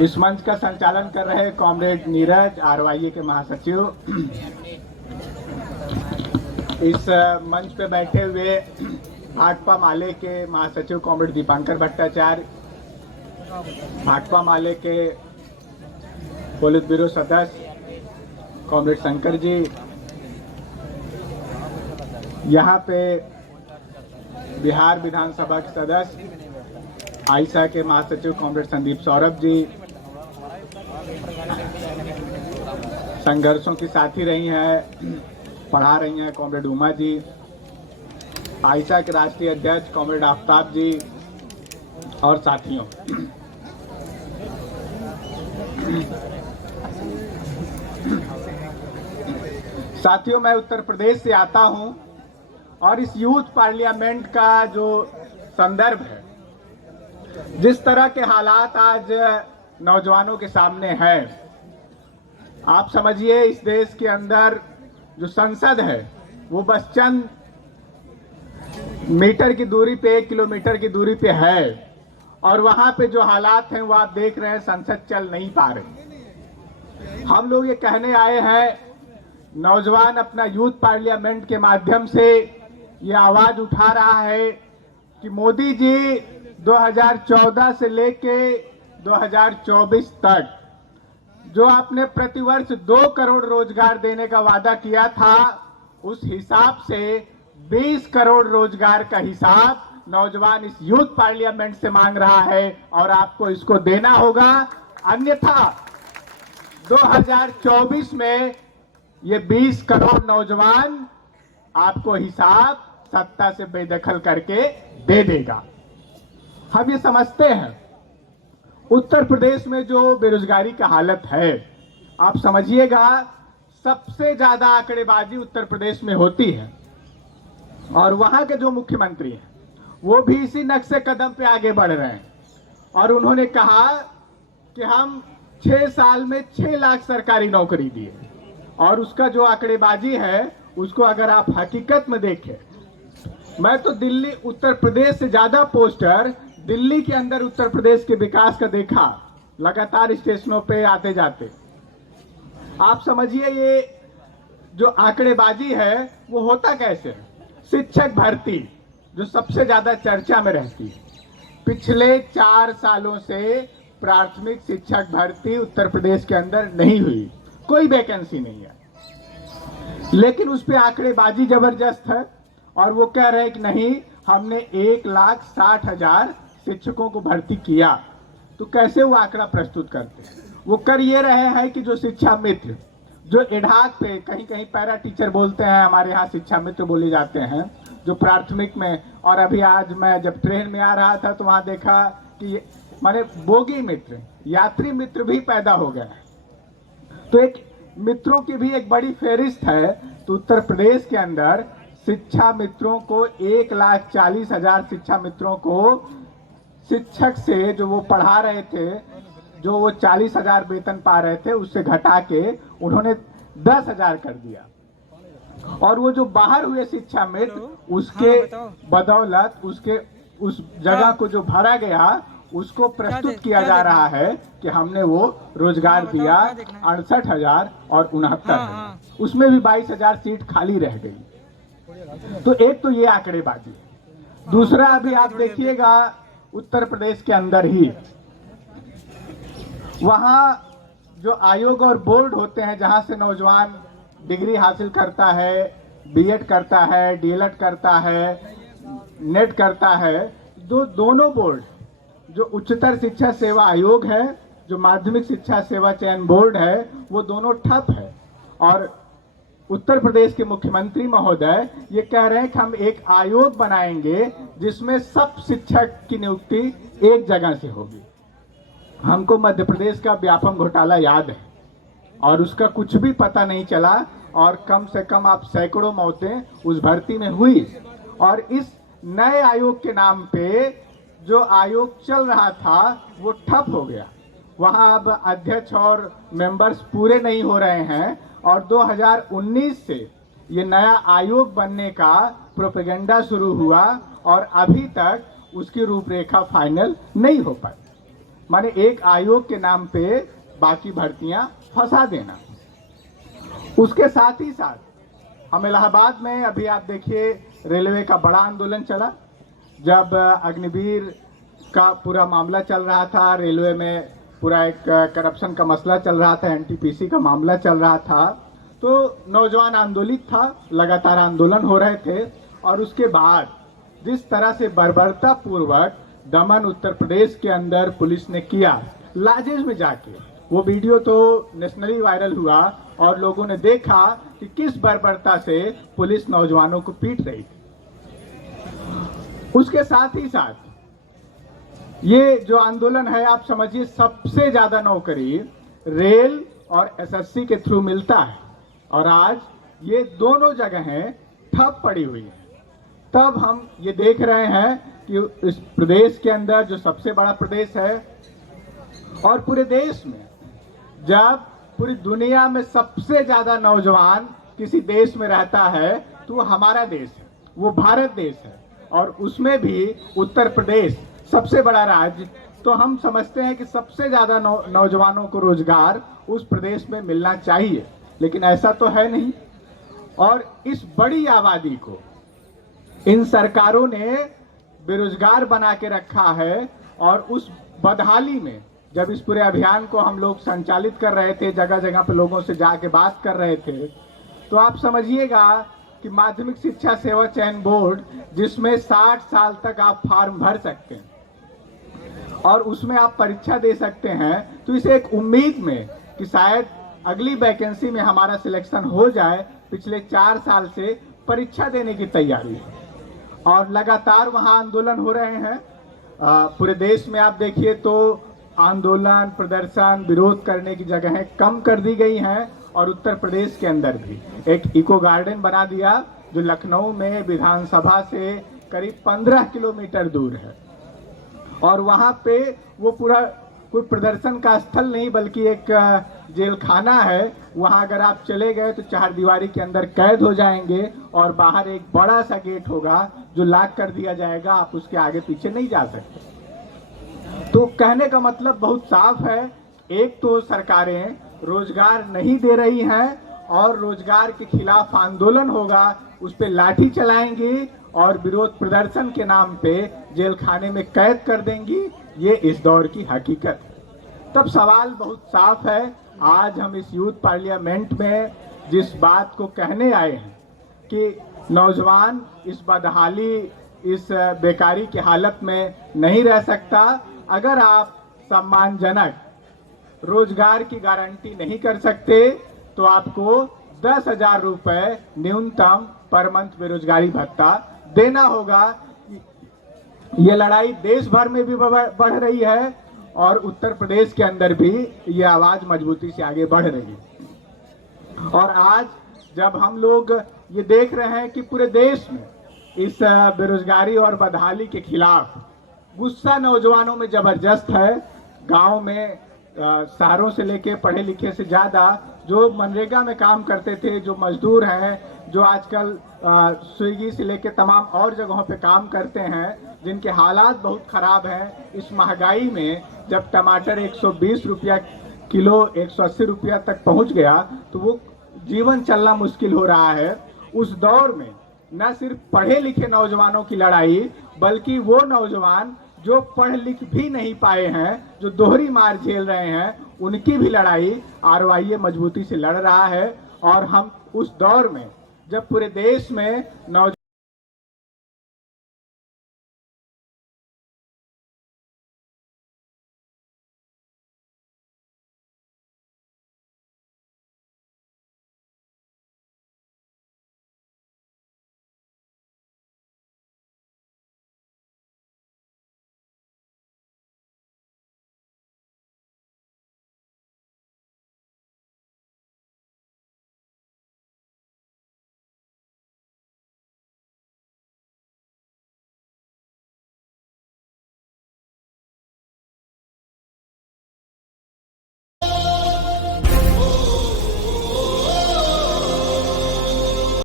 इस मंच का संचालन कर रहे कॉमरेड नीरज आरवाईए के महासचिव, इस मंच पे बैठे हुए भाकपा माले के महासचिव कॉमरेड दीपांकर भट्टाचार्य, भाकपा माले के पोलित ब्यूरो सदस्य कॉमरेड शंकर जी, यहाँ पे बिहार विधानसभा के सदस्य आईसा के महासचिव कॉमरेड संदीप सौरभ जी, संघर्षों की साथी रही हैं, पढ़ा रही हैं कॉमरेड उमा जी, आईसा के राष्ट्रीय अध्यक्ष कॉमरेड आफ्ताब जी और साथियों, मैं उत्तर प्रदेश से आता हूं और इस यूथ पार्लियामेंट का जो संदर्भ है, जिस तरह के हालात आज नौजवानों के सामने हैं, आप समझिए इस देश के अंदर जो संसद है वो बस चंद मीटर की दूरी पे, 1 किलोमीटर की दूरी पे है और वहां पे जो हालात हैं वो आप देख रहे हैं, संसद चल नहीं पा रही। हम लोग ये कहने आए हैं, नौजवान अपना यूथ पार्लियामेंट के माध्यम से ये आवाज उठा रहा है कि मोदी जी 2014 से लेके 2024 तक जो आपने प्रतिवर्ष 2 करोड़ रोजगार देने का वादा किया था, उस हिसाब से 20 करोड़ रोजगार का हिसाब नौजवान इस यूथ पार्लियामेंट से मांग रहा है और आपको इसको देना होगा, अन्यथा 2024 में ये 20 करोड़ नौजवान आपको हिसाब सत्ता से बेदखल करके दे देगा। हम ये समझते हैं उत्तर प्रदेश में जो बेरोजगारी का हालत है, आप समझिएगा सबसे ज्यादा आंकड़ेबाजी उत्तर प्रदेश में होती है और वहां के जो मुख्यमंत्री हैं वो भी इसी नक्शे कदम पे आगे बढ़ रहे हैं और उन्होंने कहा कि हम 6 साल में 6 लाख सरकारी नौकरी दिए और उसका जो आंकड़ेबाजी है उसको अगर आप हकीकत में देखें, मैं तो दिल्ली उत्तर प्रदेश से ज्यादा पोस्टर दिल्ली के अंदर उत्तर प्रदेश के विकास का देखा, लगातार स्टेशनों पे आते जाते। आप समझिए ये जो आंकड़ेबाजी है वो होता कैसे है। शिक्षक भर्ती जो सबसे ज्यादा चर्चा में रहती है, पिछले 4 सालों से प्राथमिक शिक्षक भर्ती उत्तर प्रदेश के अंदर नहीं हुई, कोई वैकेंसी नहीं है, लेकिन उस पे आंकड़ेबाजी जबरदस्त है और वो कह रहे हैं कि नहीं, हमने 1,60,000 शिक्षकों को भर्ती किया। तो कैसे वो आंकड़ा प्रस्तुत करते हैं? वो कर ये रहे हैं कि जो शिक्षा मित्र, जो एडाक पे कहीं कहीं पैरा टीचर बोलते हैं, हमारे यहाँ शिक्षा मित्र बोले जाते हैं, जो प्राथमिक में, और अभी आज मैं जब ट्रेन में आ रहा था तो वहां देखा कि माने बोगी मित्र, यात्री मित्र भी पैदा हो गए। तो एक मित्रों की भी एक बड़ी फेरिस्त है। तो उत्तर प्रदेश के अंदर शिक्षा मित्रों को 1,40,000 शिक्षा मित्रों को शिक्षक से जो वो पढ़ा रहे थे, जो वो 40,000 वेतन पा रहे थे, उससे घटा के उन्होंने 10,000 कर दिया और वो जो बाहर हुए शिक्षा मित्र, उसके बदौलत उसके उस जगह को जो भरा गया उसको प्रस्तुत किया जा रहा है कि हमने वो रोजगार दिया 68,000 और 69,000, उसमें भी 22,000 सीट खाली रह गई। तो एक तो ये आंकड़ेबाजी है। दूसरा, अभी आप देखिएगा उत्तर प्रदेश के अंदर ही वहां जो आयोग और बोर्ड होते हैं, जहां से नौजवान डिग्री हासिल करता है, बीएड करता है, डीएलएड करता है, नेट करता है, दोनों बोर्ड, जो उच्चतर शिक्षा सेवा आयोग है, जो माध्यमिक शिक्षा सेवा चयन बोर्ड है, वो दोनों ठप है। और उत्तर प्रदेश के मुख्यमंत्री महोदय ये कह रहे हैं कि हम एक आयोग बनाएंगे जिसमें सब शिक्षक की नियुक्ति एक जगह से होगी। हमको मध्य प्रदेश का व्यापम घोटाला याद है और उसका कुछ भी पता नहीं चला और कम से कम आप सैकड़ों मौतें उस भर्ती में हुई और इस नए आयोग के नाम पे जो आयोग चल रहा था वो ठप हो गया। वहां अब अध्यक्ष और मेंबर्स पूरे नहीं हो रहे हैं और 2019 से ये नया आयोग बनने का प्रोपेगेंडा शुरू हुआ और अभी तक उसकी रूपरेखा फाइनल नहीं हो पाई। माने एक आयोग के नाम पे बाकी भर्तियां फंसा देना। उसके साथ ही साथ हम इलाहाबाद में अभी आप देखिए रेलवे का बड़ा आंदोलन चला, जब अग्निवीर का पूरा मामला चल रहा था, रेलवे में पूरा एक करप्शन का मसला चल रहा था, एनटीपीसी का मामला चल रहा था, तो नौजवान आंदोलित था, लगातार आंदोलन हो रहे थे। और उसके बाद जिस तरह से बर्बरता पूर्वक दमन उत्तर प्रदेश के अंदर पुलिस ने किया, लाजेज में जाके, वो वीडियो तो नेशनली वायरल हुआ और लोगों ने देखा कि किस बर्बरता से पुलिस नौजवानों को पीट रही थी। उसके साथ ही साथ ये जो आंदोलन है, आप समझिए सबसे ज्यादा नौकरी रेल और एसएससी के थ्रू मिलता है, और आज ये दोनों जगहें ठप पड़ी हुई है। तब हम ये देख रहे हैं कि इस प्रदेश के अंदर, जो सबसे बड़ा प्रदेश है और पूरे देश में, जब पूरी दुनिया में सबसे ज्यादा नौजवान किसी देश में रहता है तो वो हमारा देश है, वो भारत देश है, और उसमें भी उत्तर प्रदेश सबसे बड़ा राज्य, तो हम समझते हैं कि सबसे ज्यादा नौजवानों को रोजगार उस प्रदेश में मिलना चाहिए, लेकिन ऐसा तो है नहीं। और इस बड़ी आबादी को इन सरकारों ने बेरोजगार बना के रखा है। और उस बदहाली में जब इस पूरे अभियान को हम लोग संचालित कर रहे थे, जगह जगह पे लोगों से जाके बात कर रहे थे, तो आप समझिएगा कि माध्यमिक शिक्षा सेवा चयन बोर्ड, जिसमें 60 साल तक आप फॉर्म भर सकते हैं और उसमें आप परीक्षा दे सकते हैं, तो इसे एक उम्मीद में कि शायद अगली वैकेंसी में हमारा सिलेक्शन हो जाए, पिछले 4 साल से परीक्षा देने की तैयारी है। और लगातार वहां आंदोलन हो रहे हैं। पूरे देश में आप देखिए तो आंदोलन, प्रदर्शन, विरोध करने की जगहें कम कर दी गई हैं। और उत्तर प्रदेश के अंदर भी एक इको गार्डन बना दिया, जो लखनऊ में विधानसभा से करीब 15 किलोमीटर दूर है। और वहां पे वो पूरा कोई प्रदर्शन का स्थल नहीं, बल्कि एक जेल खाना है। वहां अगर आप चले गए तो 4 दीवारी के अंदर कैद हो जाएंगे, और बाहर एक बड़ा सा गेट होगा जो लॉक कर दिया जाएगा, आप उसके आगे पीछे नहीं जा सकते। तो कहने का मतलब बहुत साफ है, एक तो सरकारें रोजगार नहीं दे रही हैं, और रोजगार के खिलाफ आंदोलन होगा, उस पर लाठी चलाएंगी और विरोध प्रदर्शन के नाम पे जेल खाने में कैद कर देंगी। ये इस दौर की हकीकत है। तब सवाल बहुत साफ है, आज हम इस यूथ पार्लियामेंट में जिस बात को कहने आए हैं कि नौजवान इस बदहाली, इस बेकारी की हालत में नहीं रह सकता, अगर आप सम्मानजनक रोजगार की गारंटी नहीं कर सकते तो आपको 10,000 रुपए न्यूनतम पर मंथ बेरोजगारी भत्ता देना होगा। ये लड़ाई देश भर में भी बढ़ रही है, और उत्तर प्रदेश के अंदर भी ये आवाज मजबूती से आगे बढ़ रही है। और आज जब हम लोग ये देख रहे हैं कि पूरे देश में इस बेरोजगारी और बदहाली के खिलाफ गुस्सा नौजवानों में जबरदस्त है। गांव में शहरों से लेके पढ़े लिखे से ज्यादा जो मनरेगा में काम करते थे, जो मजदूर हैं, जो आजकल स्विगी से लेके तमाम और जगहों पे काम करते हैं, जिनके हालात बहुत खराब हैं, इस महंगाई में जब टमाटर 120 रुपया किलो, 180 रुपया तक पहुंच गया, तो वो जीवन चलना मुश्किल हो रहा है। उस दौर में न सिर्फ पढ़े लिखे नौजवानों की लड़ाई, बल्कि वो नौजवान जो पढ़ लिख भी नहीं पाए हैं, जो दोहरी मार झेल रहे हैं, उनकी भी लड़ाई आरवाईए मजबूती से लड़ रहा है। और हम उस दौर में जब पूरे देश में नौजवान